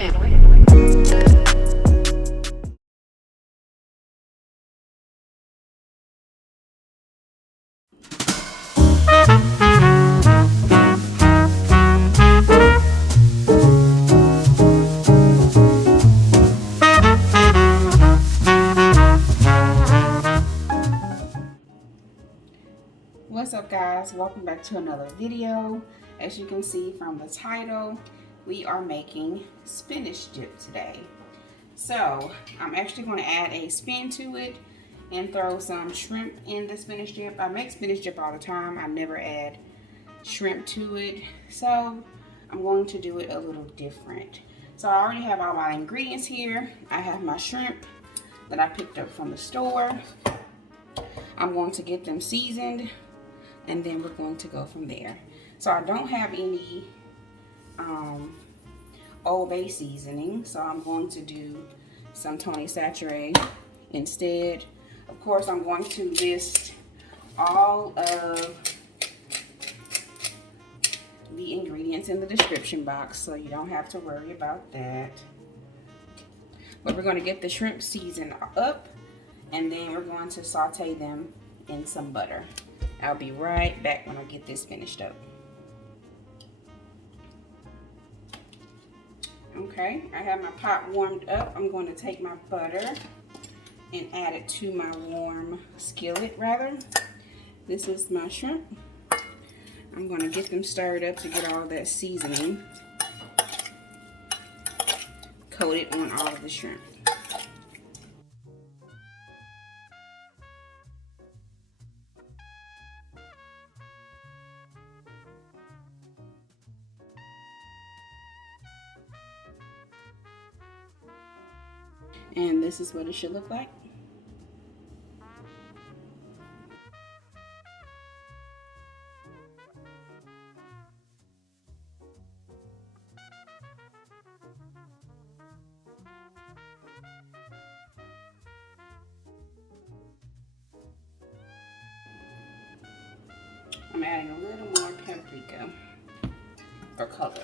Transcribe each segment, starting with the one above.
What's up, guys? Welcome back to another video. As you can see from the title, we are making spinach dip today. So I'm actually going to add a spin to it and throw some shrimp in the spinach dip. I make spinach dip all the time. I never add shrimp to it, so I'm going to do it a little different. So I already have all my ingredients here. I have my shrimp that I picked up from the store. I'm going to get them seasoned, and then we're going to go from there. So I don't have any Old Bay seasoning, so I'm going to do some Tony Saturated instead. Of course, I'm going to list all of the ingredients in the description box, so you don't have to worry about that. But we're going to get the shrimp seasoned up, and then we're going to saute them in some butter. I'll be right back when I get this finished up. Okay, I have my pot warmed up. I'm going to take my butter and add it to my warm skillet, rather. This is my shrimp. I'm going to get them stirred up to get all of that seasoning coated on all of the shrimp. And this is what it should look like. I'm adding a little more paprika for color.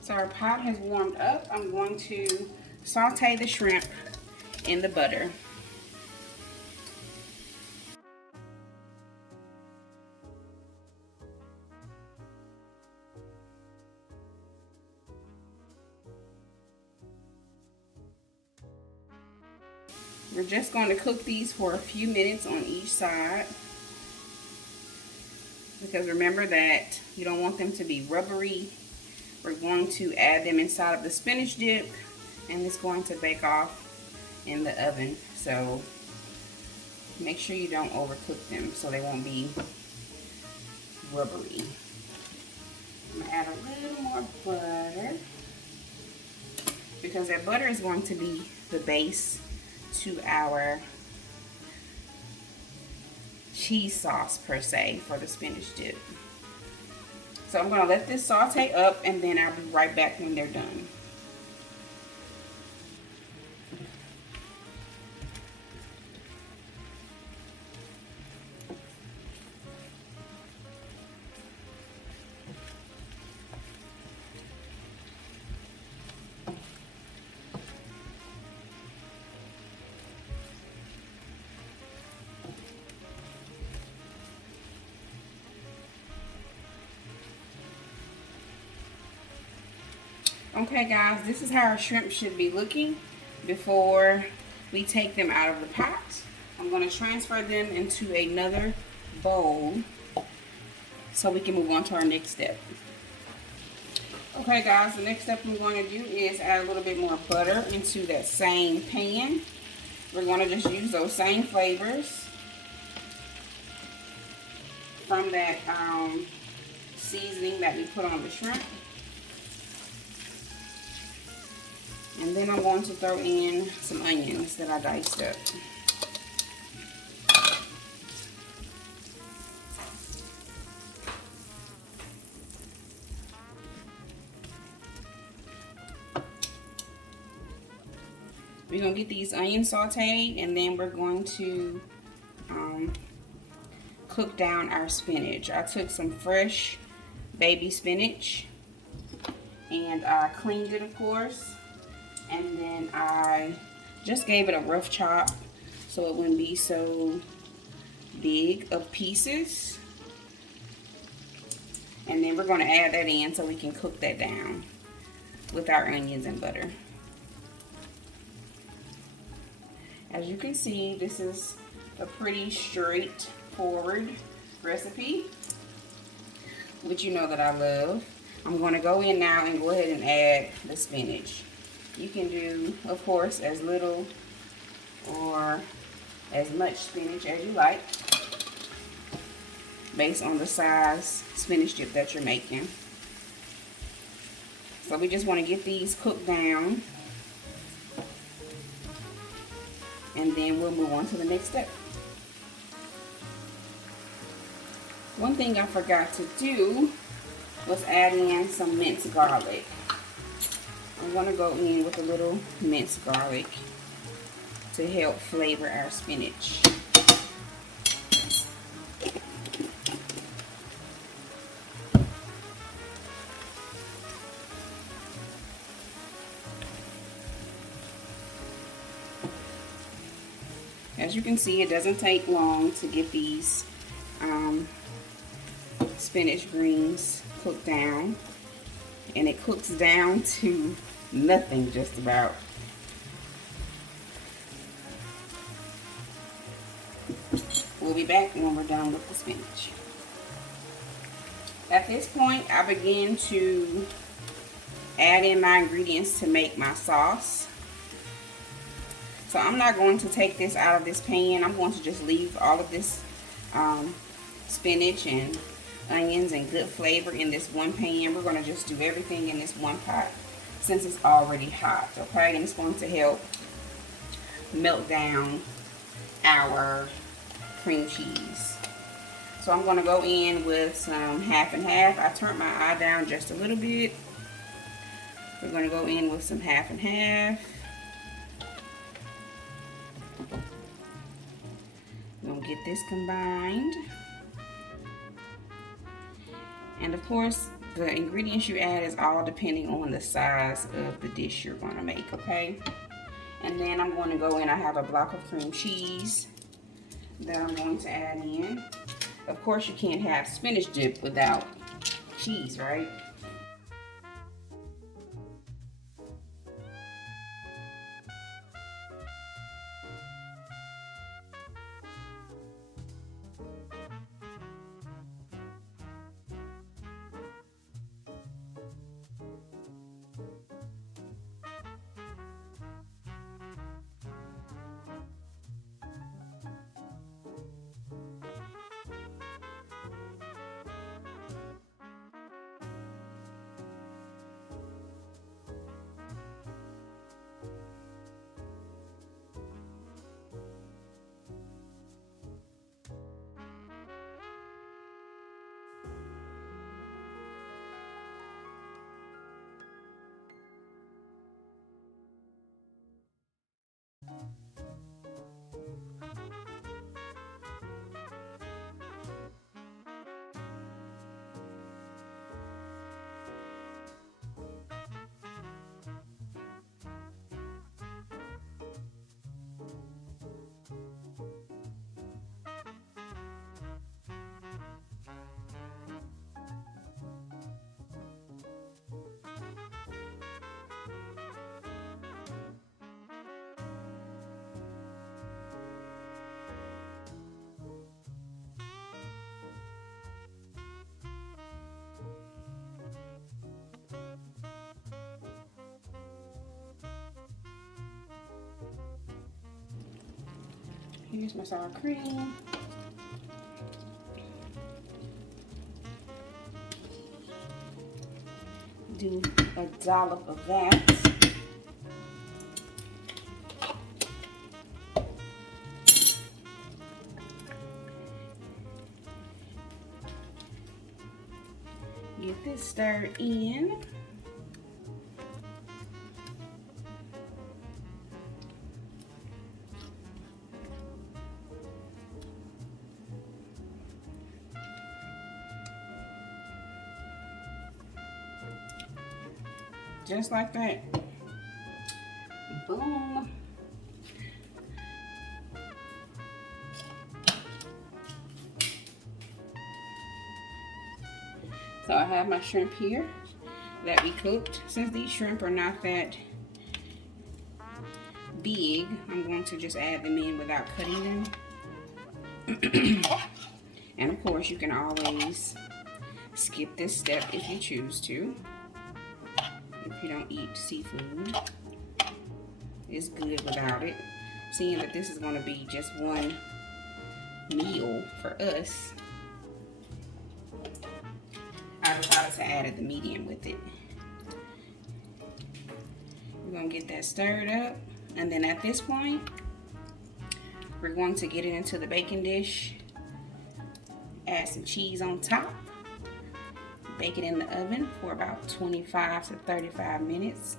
So our pot has warmed up. I'm going to saute the shrimp in the butter. We're just going to cook these for a few minutes on each side, because remember that you don't want them to be rubbery. We're going to add them inside of the spinach dip, and it's going to bake off in the oven. So make sure you don't overcook them so they won't be rubbery. I'm going to add a little more butter, because that butter is going to be the base to our cheese sauce, per se, for the spinach dip. So I'm going to let this saute up, and then I'll be right back when they're done. Okay guys, this is how our shrimp should be looking before we take them out of the pot. I'm going to transfer them into another bowl so we can move on to our next step. Okay guys, the next step I'm going to do is add a little bit more butter into that same pan. We're going to just use those same flavors from that seasoning that we put on the shrimp. And then I'm going to throw in some onions that I diced up. We're gonna get these onions sauteed, and then we're going to cook down our spinach. I took some fresh baby spinach and I cleaned it, of course, and then I just gave it a rough chop so it wouldn't be so big of pieces. And then we're going to add that in so we can cook that down with our onions and butter. As you can see, this is a pretty straightforward recipe, which you know that I love. I'm going to go in now and go ahead and add the spinach. You can do, of course, as little or as much spinach as you like, based on the size spinach dip that you're making. So we just want to get these cooked down, and then we'll move on to the next step. One thing I forgot to do was add in some minced garlic. I'm going to go in with a little minced garlic to help flavor our spinach. As you can see, it doesn't take long to get these spinach greens cooked down, and it cooks down to nothing just about. We'll be back when we're done with the spinach. At this point, I begin to add in my ingredients to make my sauce. So I'm not going to take this out of this pan. I'm going to just leave all of this spinach and onions and good flavor in this one pan. We're going to just do everything in this one pot since it's already hot, okay? And it's going to help melt down our cream cheese. So I'm going to go in with some half and half. I turned my eye down just a little bit. We're going to go in with some half and half. We're going to get this combined. And of course, the ingredients you add is all depending on the size of the dish you're going to make, okay? And then I'm going to go in. I have a block of cream cheese that I'm going to add in. Of course, you can't have spinach dip without cheese, right? Here's my sour cream. Do a dollop of that. Get this stirred in. Just like that. Boom. So I have my shrimp here that we cooked. Since these shrimp are not that big, I'm going to just add them in without cutting them. And of course, you can always skip this step if you choose to. If you don't eat seafood, it's good without it. Seeing that this is going to be just one meal for us, I decided to add the medium with it. We're going to get that stirred up, and then at this point, we're going to get it into the baking dish, add some cheese on top, bake it in the oven for about 25 to 35 minutes,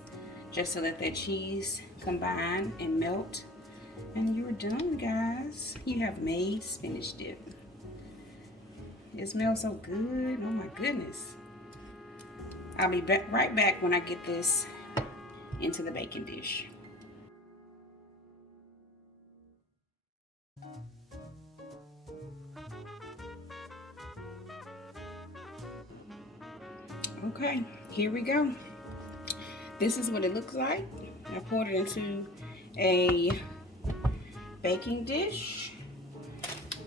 just to let that cheese combine and melt. And you're done, guys. You have made spinach dip. It smells so good. Oh my goodness. I'll be right back when I get this into the baking dish. Okay, here we go. This is what it looks like. I poured it into a baking dish.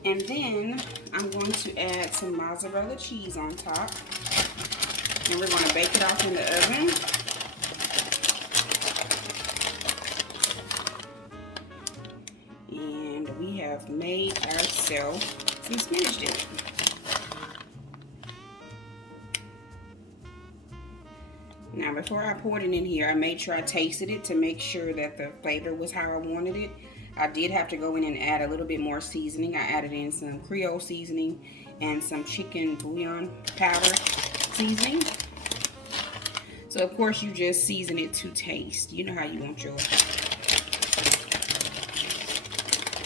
And then I'm going to add some mozzarella cheese on top. And we're going to bake it off in the oven. And we have made ourselves some spinach dip. Now, before I poured it in here, I made sure I tasted it to make sure that the flavor was how I wanted it. I did have to go in and add a little bit more seasoning. I added in some Creole seasoning and some chicken bouillon powder seasoning. So, of course, you just season it to taste. You know how you want your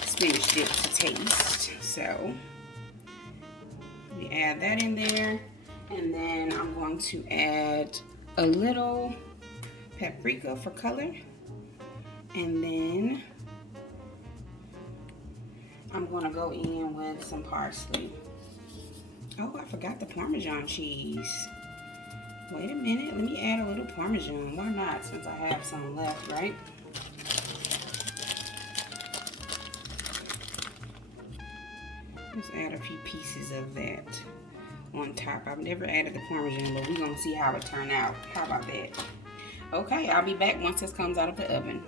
spinach dip to taste. So, we add that in there. And then I'm going to add a little paprika for color. And then I'm gonna go in with some parsley. Oh, I forgot the Parmesan cheese. Wait a minute, let me add a little Parmesan. Why not, since I have some left, right? Let's add a few pieces of that on top. I've never added the Parmesan, but we're gonna see how it turned out. How about that? Okay, I'll be back once this comes out of the oven.